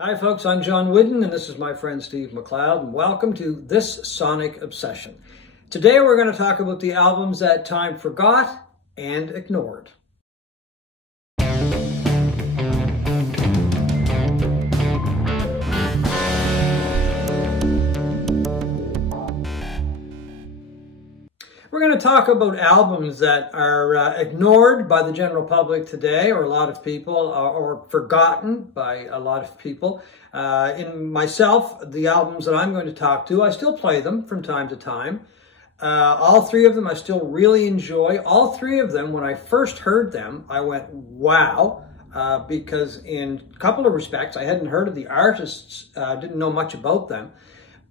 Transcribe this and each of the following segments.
Hi folks, I'm John Whidden and this is my friend Steve McLeod, and welcome to This Sonic Obsession. Today we're going to talk about the albums that time forgot and ignored. We're going to talk about albums that are ignored by the general public today, or a lot of people, or forgotten by a lot of people. In myself, the albums that I'm going to talk to, I still play them from time to time. All three of them I still really enjoy. All three of them, when I first heard them, I went, wow, because in a couple of respects, I hadn't heard of the artists, didn't know much about them.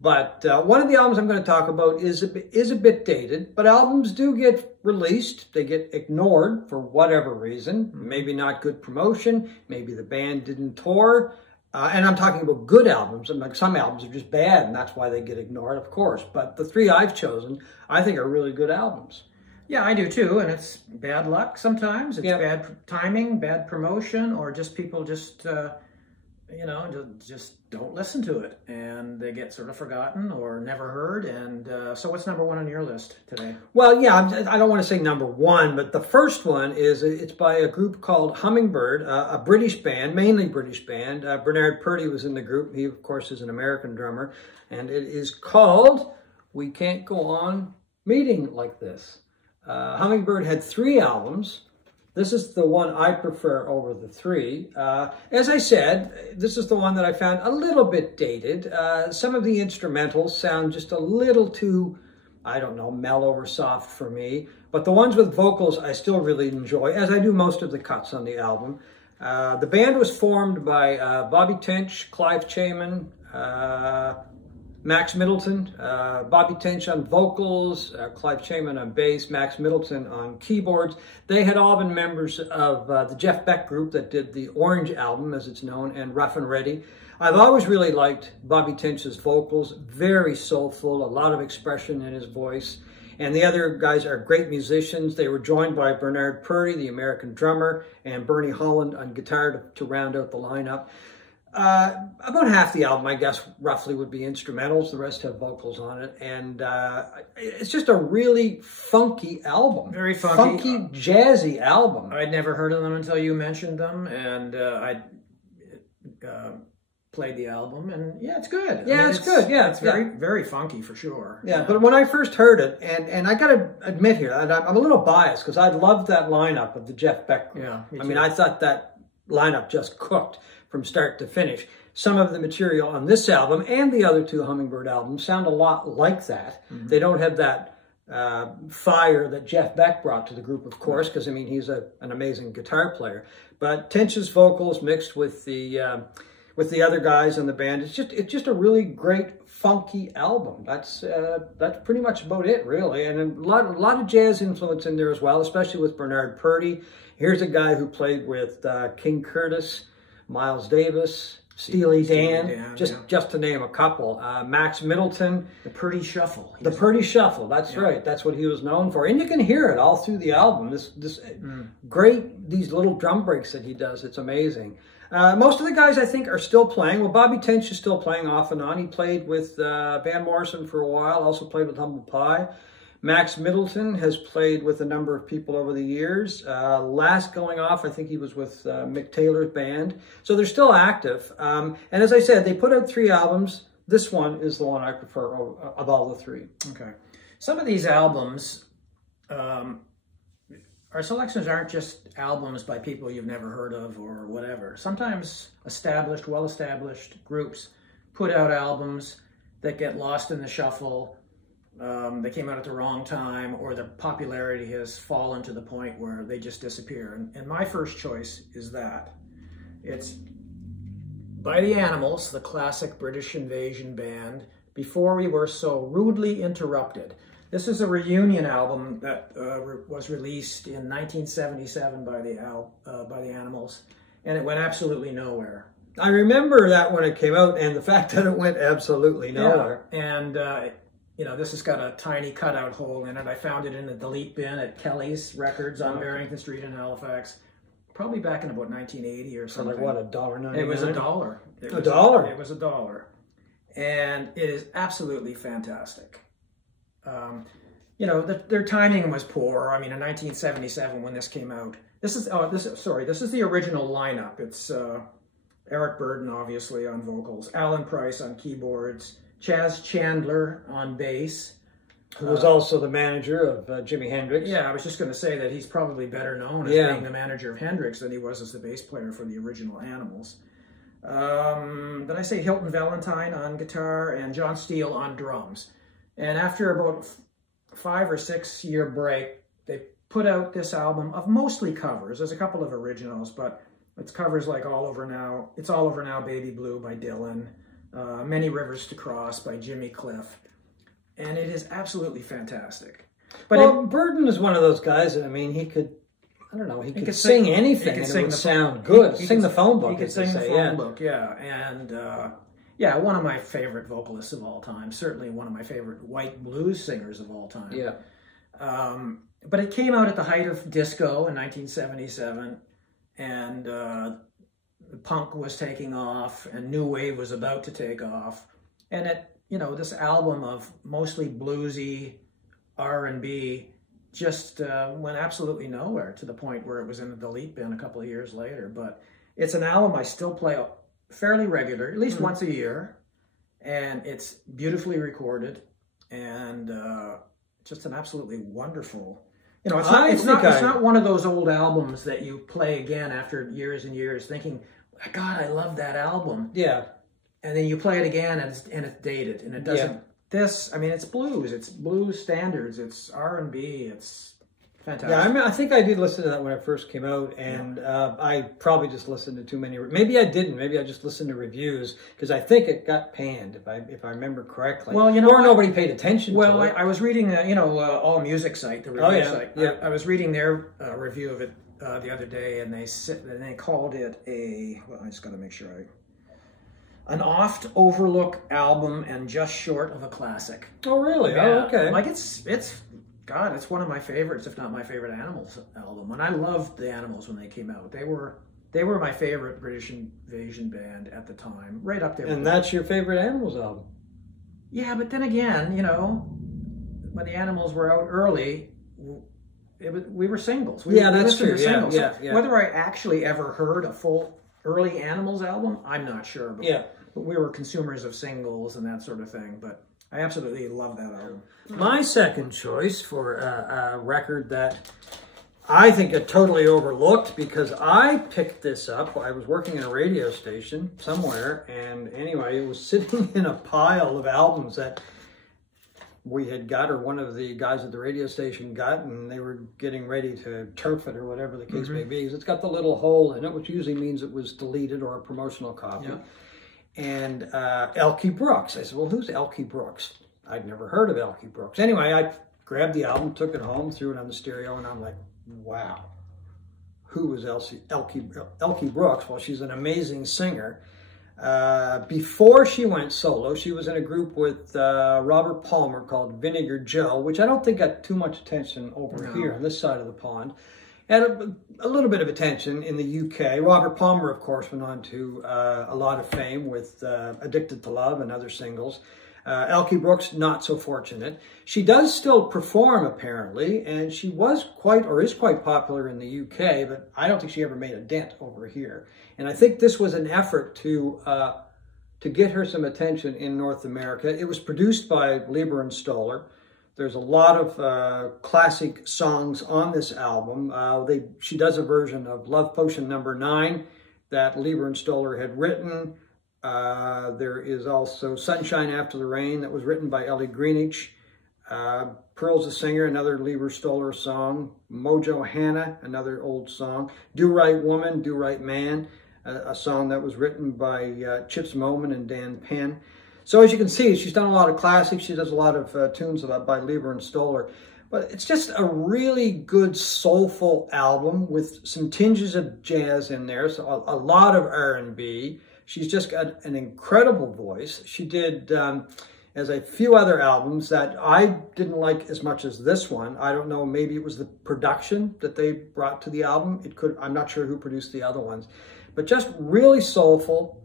But one of the albums I'm going to talk about is a bit dated, but albums do get released. They get ignored for whatever reason. Maybe not good promotion. Maybe the band didn't tour. And I'm talking about good albums. And like some albums are just bad, and that's why they get ignored, of course. But the three I've chosen, I think are really good albums. Yeah, I do too. And it's bad luck sometimes. It's bad timing, bad promotion, or just people just... just don't listen to it, and they get sort of forgotten or never heard. And so what's number one on your list today? Well, yeah, I don't want to say number one, but the first one it's by a group called Hummingbird, a British band, mainly British band. Bernard Purdie was in the group. He, of course, is an American drummer, and it is called We Can't Go On Meeting Like This. Hummingbird had three albums. This is the one I prefer over the three. As I said, this is the one that I found a little bit dated. Some of the instrumentals sound just a little too, I don't know, mellow or soft for me. But the ones with vocals I still really enjoy, as I do most of the cuts on the album. The band was formed by Bobby Tench, Clive Chayman, Max Middleton, Bobby Tench on vocals, Clive Chayman on bass, Max Middleton on keyboards. They had all been members of the Jeff Beck group that did the Orange album, as it's known, and Rough and Ready. I've always really liked Bobby Tench's vocals, very soulful, a lot of expression in his voice. And the other guys are great musicians. They were joined by Bernard Purdie, the American drummer, and Bernie Holland on guitar to round out the lineup. About half the album, I guess, roughly would be instrumentals. The rest have vocals on it. And it's just a really funky album. Very funky. Funky, jazzy album. I'd never heard of them until you mentioned them, and I played the album, and yeah, it's good. Yeah, it's good. Yeah, it's very funky for sure. Yeah, but when I first heard it, and I got to admit here, I'm a little biased because I loved that lineup of the Jeff Beck group. Yeah, I mean, I thought that lineup just cooked from start to finish. Some of the material on this album and the other two Hummingbird albums sound a lot like that. They don't have that fire that Jeff Beck brought to the group, of course, because, I mean, he's an amazing guitar player. But Tench's vocals mixed with the other guys in the band, it's just a really great, funky album. That's pretty much about it, really. And a lot of jazz influence in there as well, especially with Bernard Purdie. Here's a guy who played with King Curtis, Miles Davis, Steely Dan, just to name a couple. Max Middleton. The Purdie Shuffle. The Purdie Shuffle, that's right. That's what he was known for. And you can hear it all through the album. These little drum breaks that he does, it's amazing. Most of the guys, I think, are still playing. Well, Bobby Tench is still playing off and on. He played with Van Morrison for a while, also played with Humble Pie. Max Middleton has played with a number of people over the years. Last going off, I think he was with Mick Taylor's band. So they're still active. And as I said, they put out three albums. This one is the one I prefer of all the three. Okay. Some of these albums, our selections aren't just albums by people you've never heard of or whatever. Sometimes well-established groups put out albums that get lost in the shuffle. They came out at the wrong time, or their popularity has fallen to the point where they just disappear. And my first choice is that. It's by the Animals, the classic British invasion band, Before We Were So Rudely Interrupted. This is a reunion album that was released in 1977 by the Animals, and it went absolutely nowhere. I remember that when it came out, and the fact that it went absolutely nowhere. Yeah. And you know, this has got a tiny cutout hole in it. I found it in a delete bin at Kelly's Records on Barrington Street in Halifax. probably back in about 1980 or something. So like what, $1.99? It was $1. A dollar? It was $1. And it is absolutely fantastic. You know, their timing was poor. I mean, in 1977 when this came out, this is the original lineup. It's Eric Burden, obviously, on vocals, Alan Price on keyboards, Chaz Chandler on bass. Who was also the manager of Jimi Hendrix. Yeah, I was just going to say that he's probably better known as being the manager of Hendrix than he was as the bass player for the original Animals. Did I say Hilton Valentine on guitar and John Steele on drums? And after about 5 or 6 year break, they put out this album of mostly covers. There's a couple of originals, but it's covers like All Over Now. It's All Over Now, Baby Blue by Dylan. Many Rivers to Cross by Jimmy Cliff. And it is absolutely fantastic. But Burton is one of those guys that, I mean, he could, I don't know, he could sing anything and it would sound good. Sing the phone book. He could sing the phone book, yeah. And, yeah, one of my favorite vocalists of all time. Certainly one of my favorite white blues singers of all time. Yeah. But it came out at the height of disco in 1977. And punk was taking off and new wave was about to take off. And it, you know, this album of mostly bluesy R&B just went absolutely nowhere, to the point where it was in the delete bin a couple of years later. But it's an album I still play fairly regular, at least once a year, and it's beautifully recorded and just an absolutely wonderful. You know, it's not one of those old albums that you play again after years and years, thinking, God, I love that album. Yeah. And then you play it again, and it's dated, and it doesn't. This, I mean, it's blues standards, it's R&B, it's fantastic. Yeah, I mean, I think I did listen to that when it first came out, and I probably just listened to too many. Maybe I didn't. Maybe I just listened to reviews, because I think it got panned, if I remember correctly. Well, you know, or nobody paid attention. Well, to it. I was reading, you know, All Music site, the review site. Yeah. I was reading their review of it the other day, and they called it a. Well, I just got to make sure an oft-overlooked album and just short of a classic. Oh, really? Yeah. Oh, okay. Like, it's one of my favorites, if not my favorite Animals album. And I loved the Animals when they came out. They were my favorite British invasion band at the time, right up there. And that's your favorite Animals album? Yeah, but then again, you know, when the Animals were out early, we were singles. That's true. Singles. Yeah. Whether I actually ever heard a full early Animals album, I'm not sure. But we were consumers of singles and that sort of thing. But I absolutely love that album. My second choice for a record that I think it totally overlooked, because I picked this up. I was working in a radio station somewhere, and anyway, it was sitting in a pile of albums that we had got, or one of the guys at the radio station got, and they were getting ready to turf it or whatever the case may be. Because it's got the little hole in it, which usually means it was deleted or a promotional copy. Yeah. And Elkie Brooks. I said, well, who's Elkie Brooks? I'd never heard of Elkie Brooks. Anyway, I grabbed the album, took it home, threw it on the stereo, and I'm like, wow. Who was Elkie Brooks? Well, she's an amazing singer. Before she went solo, she was in a group with Robert Palmer called Vinegar Joe, which I don't think got too much attention over here on this side of the pond. And a little bit of attention in the UK. Robert Palmer, of course, went on to a lot of fame with Addicted to Love and other singles. Elkie Brooks, not so fortunate. She does still perform, apparently, and she was is quite popular in the UK, but I don't think she ever made a dent over here. And I think this was an effort to get her some attention in North America. It was produced by Lieber and Stoller. There's a lot of classic songs on this album. She does a version of Love Potion No. 9 that Lieber and Stoller had written. There is also Sunshine After the Rain that was written by Ellie Greenwich. Pearl's the Singer, another Lieber Stoller song. Mojo Hannah, another old song. Do Right Woman, Do Right Man, a song that was written by Chips Moman and Dan Penn. So as you can see, she's done a lot of classics. She does a lot of tunes by Lieber and Stoller. But it's just a really good, soulful album with some tinges of jazz in there, so a lot of R&B. She's just got an incredible voice. She did as a few other albums that I didn't like as much as this one. I don't know, maybe it was the production that they brought to the album. I'm not sure who produced the other ones, but just really soulful,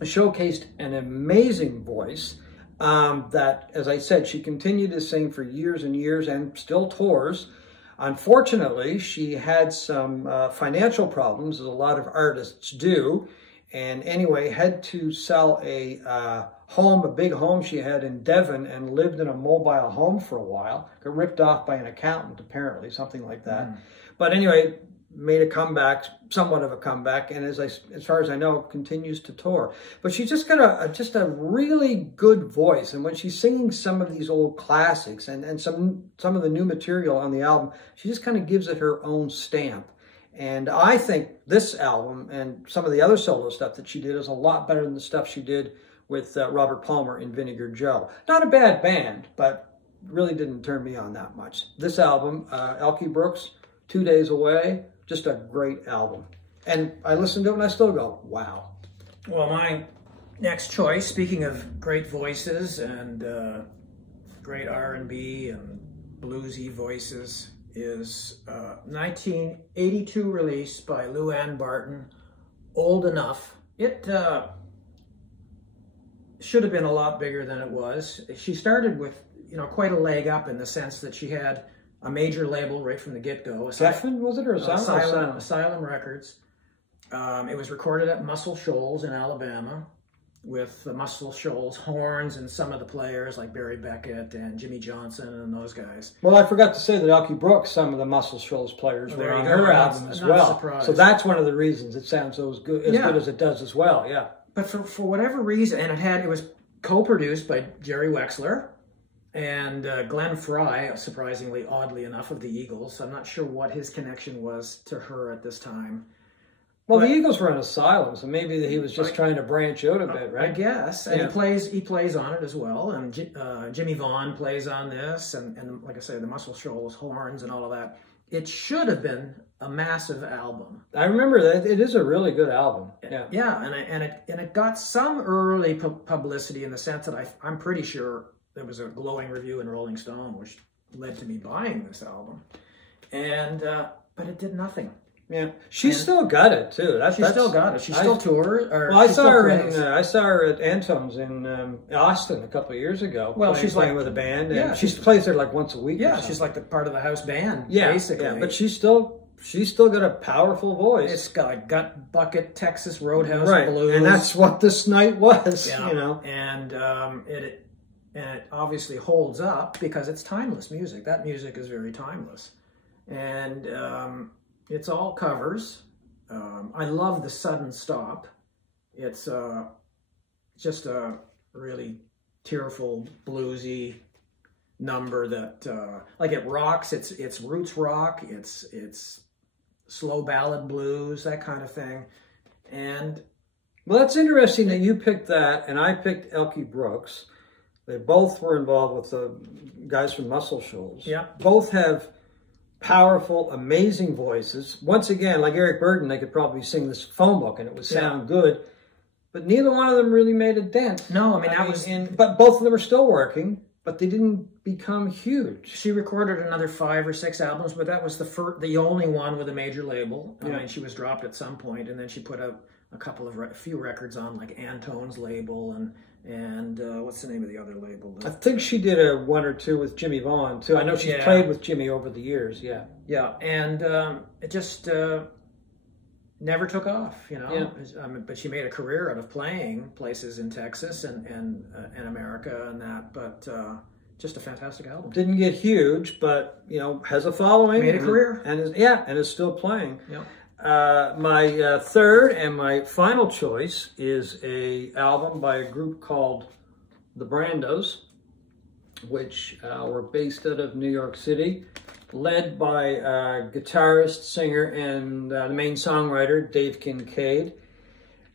showcased an amazing voice that, as I said, she continued to sing for years and years and still tours. Unfortunately, she had some financial problems, as a lot of artists do, and anyway, had to sell a big home she had in Devon, and lived in a mobile home for a while. Got ripped off by an accountant, apparently, something like that. But anyway, made a comeback, somewhat of a comeback, and as far as I know, continues to tour. But she's just got a really good voice, and when she's singing some of these old classics and some of the new material on the album, she just kind of gives it her own stamp. And I think this album and some of the other solo stuff that she did is a lot better than the stuff she did with Robert Palmer in Vinegar Joe. Not a bad band, but really didn't turn me on that much. This album, Elkie Brooks, 2 Days Away, just a great album. And I listen to it and I still go, wow. Well, my next choice, speaking of great voices and great R&B and bluesy voices, is 1982 release by Lou Ann Barton, Old Enough. It should have been a lot bigger than it was. She started with, quite a leg up in the sense that she had a major label right from the get-go. Geffen, was it, or Asylum? Asylum Records. It was recorded at Muscle Shoals in Alabama, with the Muscle Shoals horns and some of the players like Barry Beckett and Jimmy Johnson and those guys. Well, I forgot to say that Elkie Brooks, some of the Muscle Shoals players were on her album as well. So that's one of the reasons it sounds so good as it does as well, yeah. But for whatever reason, and it was co-produced by Jerry Wexler and Glenn Frey, surprisingly, oddly enough, of the Eagles. I'm not sure what his connection was to her at this time. Well, the Eagles were an Asylum, so maybe he was just trying to branch out a bit, right? I guess. And he plays on it as well. And Jimmy Vaughn plays on this. And like I say, the Muscle Shoals horns and all of that. It should have been a massive album. I remember that. It is a really good album. Yeah. Yeah, and it got some early publicity in the sense that I'm pretty sure there was a glowing review in Rolling Stone, which led to me buying this album. And but it did nothing. Yeah, she's still got it too. She's still got it. She still tours. Well, I saw her at Antone's in Austin a couple of years ago. Well, she's playing with a band. And she plays there like once a week. Yeah, she's like the part of the house band. Yeah, basically. Yeah, but she's still got a powerful voice. It's got like Gut Bucket, Texas Roadhouse blues, and that's what this night was. Yeah. And it obviously holds up because it's timeless music. That music is very timeless, and it's all covers. I love the sudden stop. It's just a really tearful, bluesy number that like it rocks. It's roots rock. It's slow ballad blues, that kind of thing. And well, that's interesting that you picked that, and I picked Elkie Brooks. They both were involved with the guys from Muscle Shoals. Yeah, both have powerful, amazing voices. Once again, like Eric Burdon, they could probably sing this phone book and it would sound good, but neither one of them really made a dent. No, but both of them are still working, but they didn't become huge. She recorded another 5 or 6 albums, but that was the only one with a major label. I mean, she was dropped at some point, and then she put out a few records on like Antone's label and what's the name of the other label? I think she did a 1 or 2 with Jimmy Vaughn too. I know she's played with Jimmy over the years. Yeah, yeah, and it just never took off, but she made a career out of playing places in Texas and America and that. But just a fantastic album. Didn't get huge, but has a following. Made a career, and is still playing. Yeah. My third and my final choice is an album by a group called the Brandos, which were based out of New York City, led by guitarist, singer, and the main songwriter, Dave Kincaid.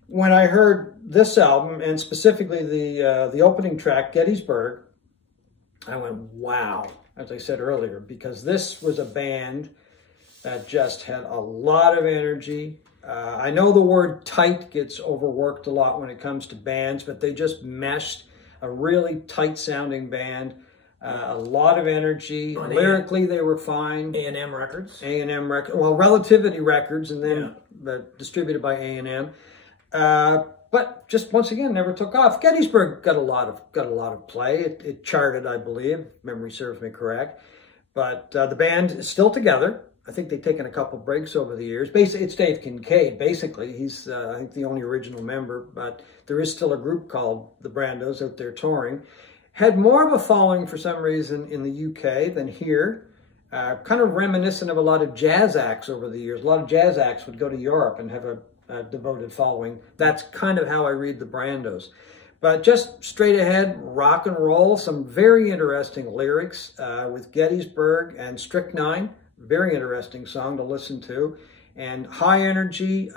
When I heard this album, and specifically the opening track, Gettysburg, I went, wow, as I said earlier, because this was a band that just had a lot of energy. I know the word tight gets overworked a lot when it comes to bands, but they just meshed. a really tight-sounding band, a lot of energy. On Lyrically, they were fine. A&M Records. A&M Records. Well, Relativity Records, and then distributed by A&M. But just once again, never took off. Gettysburg got a lot of play. It charted, I believe, if memory serves me correct. But the band is still together. I think they've taken a couple breaks over the years. Basically, it's Dave Kincaid, basically. He's, I think, the only original member, but there is still a group called the Brandos out there touring. Had more of a following for some reason in the UK than here. Kind of reminiscent of a lot of jazz acts over the years. A lot of jazz acts would go to Europe and have a devoted following. That's kind of how I read the Brandos. But just straight ahead, rock and roll, some very interesting lyrics with Gettysburg and Strychnine. Very interesting song to listen to, and high energy,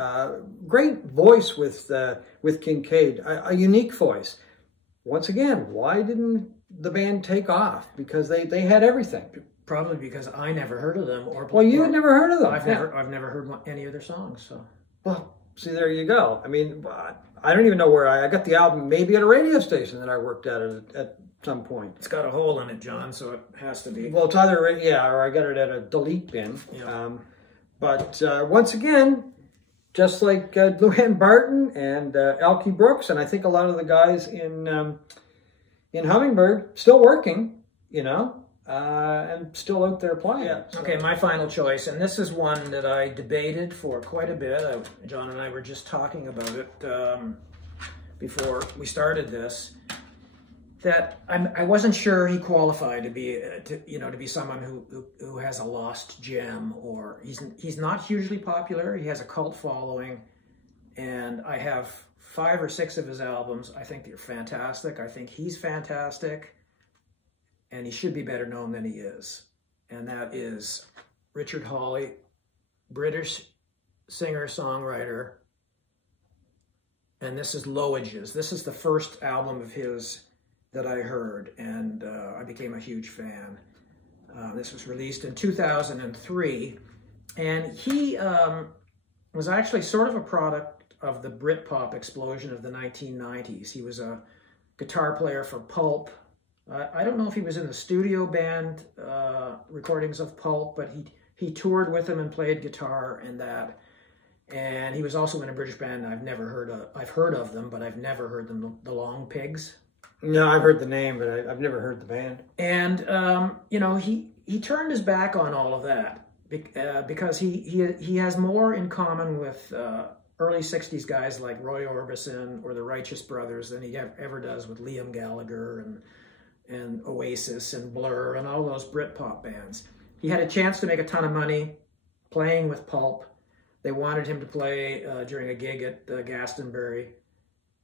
great voice with Kincaid, a unique voice. Once again, why didn't the band take off? Because they had everything. Probably because I never heard of them. Well, you had never heard of them. I've never heard any of their songs. So, well, see, there you go. I mean, I don't even know where I got the album. Maybe at a radio station that I worked at some point. It's got a hole in it, John, so it has to be. Well, it's either, or I got it at a delete bin. Yeah. But once again, just like Lou Ann Barton and Elkie Brooks, and I think a lot of the guys in Hummingbird, still working, and still out there playing. Yeah. So. Okay, my final choice, and this is one that I debated for quite a bit. John and I were just talking about it before we started this. That I wasn't sure he qualified to be someone who has a lost gem, or he's not hugely popular. He has a cult following, and I have 5 or 6 of his albums. I think they're fantastic. I think he's fantastic, and he should be better known than he is. And that is Richard Hawley, British singer-songwriter, and this is Lowedges. This is the first album of his that I heard, and I became a huge fan. This was released in 2003, and he was actually sort of a product of the Britpop explosion of the 1990s. He was a guitar player for Pulp. I don't know if he was in the studio band recordings of Pulp, but he toured with them and played guitar and that. And he was also in a British band I've never heard of. I've heard of them, but I've never heard them, the Long Pigs. No, I've heard the name, but I've never heard the band. And, he turned his back on all of that because he has more in common with early 60s guys like Roy Orbison or the Righteous Brothers than he ever does with Liam Gallagher and Oasis and Blur and all those Britpop bands. He had a chance to make a ton of money playing with Pulp. They wanted him to play during a gig at Glastonbury.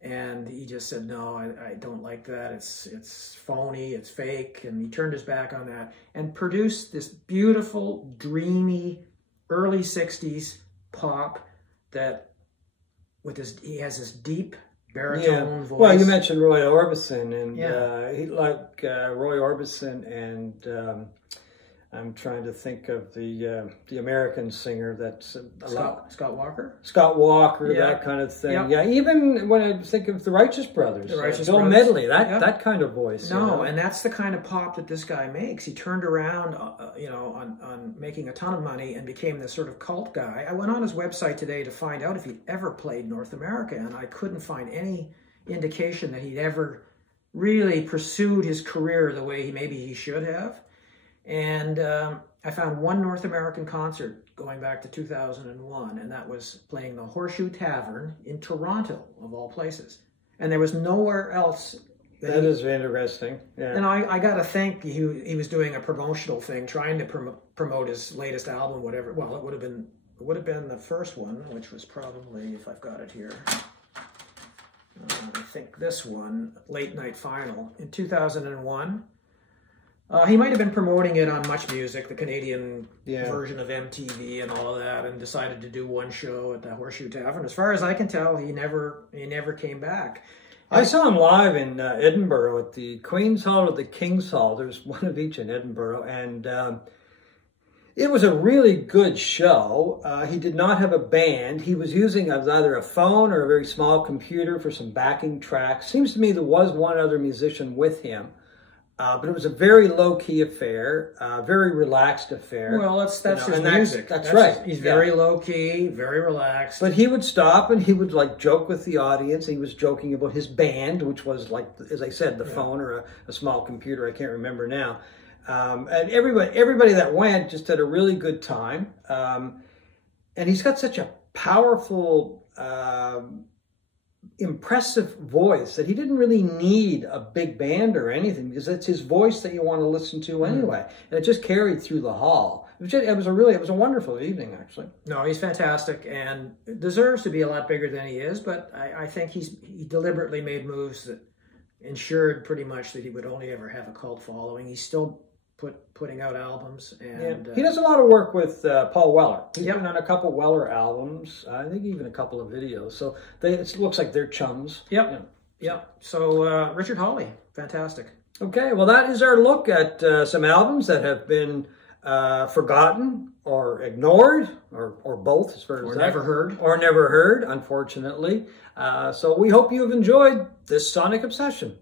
And he just said, no, I don't like that. It's phony, it's fake. And he turned his back on that and produced this beautiful, dreamy, early 60s pop that he has this deep baritone voice. Well, you mentioned Roy Orbison, and he like Roy Orbison and I'm trying to think of the American singer that's Scott Walker? Scott Walker, that kind of thing. Yep. Yeah, even when I think of the Righteous Brothers. Bill Medley, that kind of voice. No, and that's the kind of pop that this guy makes. He turned around, on making a ton of money and became this sort of cult guy. I went on his website today to find out if he'd ever played North America, and I couldn't find any indication that he'd ever really pursued his career the way he should have. And I found one North American concert going back to 2001, and that was playing the Horseshoe Tavern in Toronto, of all places. And there was nowhere else. That is interesting. Yeah. And I got to think he was doing a promotional thing, trying to promote his latest album, whatever. Well, it would have been the first one, which was probably, if I've got it here, I think this one, Late Night Final, in 2001. He might have been promoting it on Much Music, the Canadian version of MTV and all of that, and decided to do one show at the Horseshoe Tavern. As far as I can tell, he never came back. I saw him live in Edinburgh at the Queen's Hall or the King's Hall. There's one of each in Edinburgh, and It was a really good show. He did not have a band. He was using either a phone or a very small computer for some backing tracks. Seems to me there was one other musician with him. But it was a very low-key affair, very relaxed affair. Well, that's his music. That's right. He's very low-key, very relaxed. But he would stop and he would like joke with the audience. He was joking about his band, which was like, as I said, the phone or a small computer. I can't remember now. And everybody that went just had a really good time. And he's got such a powerful, impressive voice that he didn't really need a big band or anything, because it's his voice that you want to listen to anyway. And it just carried through the hall. It was a wonderful evening, actually. No, he's fantastic and deserves to be a lot bigger than he is, but I think he deliberately made moves that ensured pretty much that he would only ever have a cult following. He's still putting out albums, and he does a lot of work with Paul Weller. He's been on a couple Weller albums. I think even a couple of videos. So it looks like they're chums. Yep. So Richard Hawley, fantastic. Okay, well that is our look at some albums that have been forgotten or ignored, or both, as far as never heard, unfortunately. So we hope you have enjoyed this Sonic Obsession.